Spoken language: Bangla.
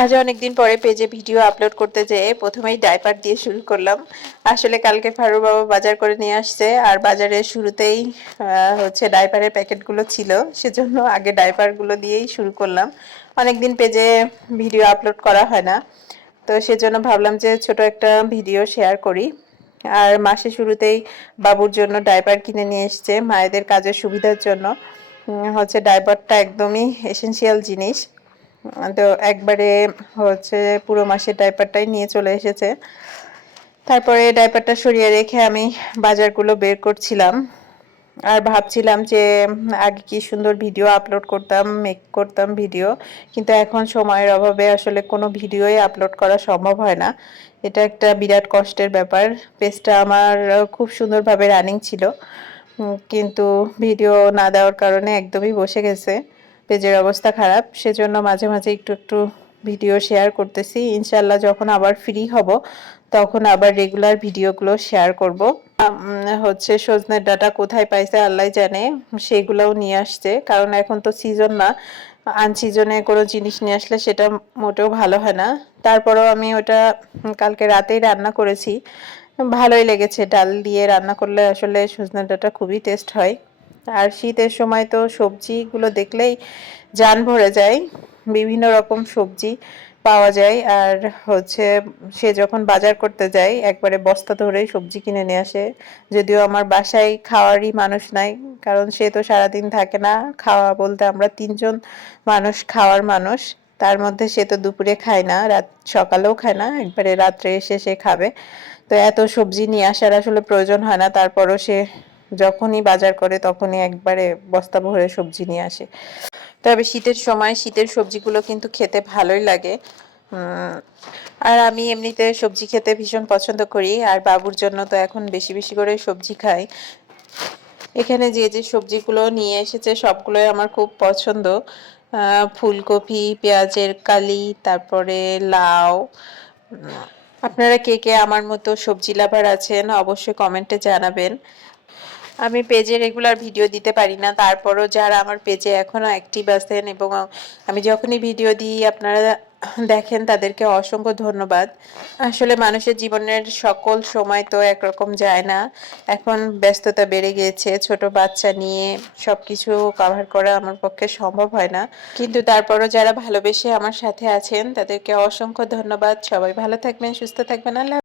আজ অনেকদিন পরে পেজে ভিডিও আপলোড করতে যেয়ে প্রথমেই ডাইপার দিয়ে শুরু করলাম। আসলে কালকে ফারুর বাবা বাজার করে নিয়ে আসছে, আর বাজারের শুরুতেই হচ্ছে ডাইপারের প্যাকেটগুলো ছিল, সেজন্য আগে ডাইপারগুলো দিয়েই শুরু করলাম। অনেকদিন পেজে ভিডিও আপলোড করা হয় না, তো সেজন্য ভাবলাম যে ছোট একটা ভিডিও শেয়ার করি। আর মাসে শুরুতেই বাবুর জন্য ডাইপার কিনে নিয়ে এসছে, মায়েদের কাজের সুবিধার জন্য। হচ্ছে ডাইপারটা একদমই এসেনশিয়াল জিনিস। তো একবারে হচ্ছে পুরো মাসের ডাইপারটাই নিয়ে চলে এসেছে। তারপরে ডাইপারটা সরিয়ে রেখে আমি বাজারগুলো বের করছিলাম। আর ভাবছিলাম যে, আগে কি সুন্দর ভিডিও আপলোড করতাম মেক করতাম ভিডিও, কিন্তু এখন সময়ের অভাবে আসলে কোনো ভিডিওই আপলোড করা সম্ভব হয় না। এটা একটা বিরাট কষ্টের ব্যাপার। পেজটা আমার খুব সুন্দরভাবে রানিং ছিল। কিন্তু ভিডিও না দেওয়ার কারণে একদমই বসে গেছে। পেজের অবস্থা খারাপ, সেজন্য মাঝে মাঝে একটু একটু ভিডিও শেয়ার করতেছি। ইনশাল্লাহ যখন আবার ফ্রি হব, তখন আবার রেগুলার ভিডিওগুলো শেয়ার করব। হচ্ছে সজনের ডাটা কোথায় পাইছে আল্লাহ জানে, সেগুলোও নিয়ে আসছে। কারণ এখন তো সিজন না আনসিজনে কোনো জিনিস নিয়ে আসলে সেটা মোটেও ভালো হয় না। তারপরেও আমি ওটা কালকে রাতেই রান্না করেছি। ভালোই লেগেছে, ডাল দিয়ে রান্না করলে আসলে সজনে ডাঁটা খুবই টেস্ট হয়। আর শীতের সময় তো সবজিগুলো দেখলেই জান ভরে যায়, বিভিন্ন রকম সবজি পাওয়া যায়। আর হচ্ছে সে যখন বাজার করতে যায়, একবারে বস্তা ধরেই সবজি কিনে নিয়ে আসে। যদিও আমার বাসায় খাওয়ারই মানুষ নাই, কারণ সে তো সারাদিন থাকে না। খাওয়া বলতে আমরা তিনজন মানুষ, খাওয়ার মানুষ। তার মধ্যে সে তো দুপুরে খায় না, রাত সকালেও খায় না, একবারে রাত্রে এসে সে খাবে। তো এত সবজি নিয়ে আসার আসলে প্রয়োজন হয় না, তারপরও সে যখনই বাজার করে তখনই একবারে বস্তা ভরে সবজি নিয়ে আসে। তবে শীতের সময় শীতের সবজিগুলো কিন্তু খেতে ভালোই লাগে। আর আমি এমনিতে সবজি খেতে ভীষণ পছন্দ করি। আর বাবুর জন্য তো এখন বেশি বেশি করে সবজি খাই। এখানে যে যে সবজিগুলো নিয়ে এসেছে সবগুলোই আমার খুব পছন্দ। ফুলকপি, পেঁয়াজের কালি, তারপরে লাউ। আপনারা কে কে আমার মতো সবজি লাভার আছেন অবশ্যই কমেন্টে জানাবেন। আমি পেজে রেগুলার ভিডিও দিতে পারি না। তারপরও যারা আমার পেজে এখনও অ্যাক্টিভ আছেন এবং আমি যখনই ভিডিও দিই, আপনারা দেখেন, তাদেরকে অসংখ্য ধন্যবাদ। আসলে মানুষের জীবনের সকল সময় তো একরকম যায় না। এখন ব্যস্ততা বেড়ে গিয়েছে ছোট বাচ্চা নিয়ে সব কিছু কভার করা আমার পক্ষে সম্ভব হয় না। কিন্তু তারপরও যারা ভালোবেসে আমার সাথে আছেন, তাদেরকে অসংখ্য ধন্যবাদ। সবাই ভালো থাকবেন, সুস্থ থাকবেন, আল্লাহ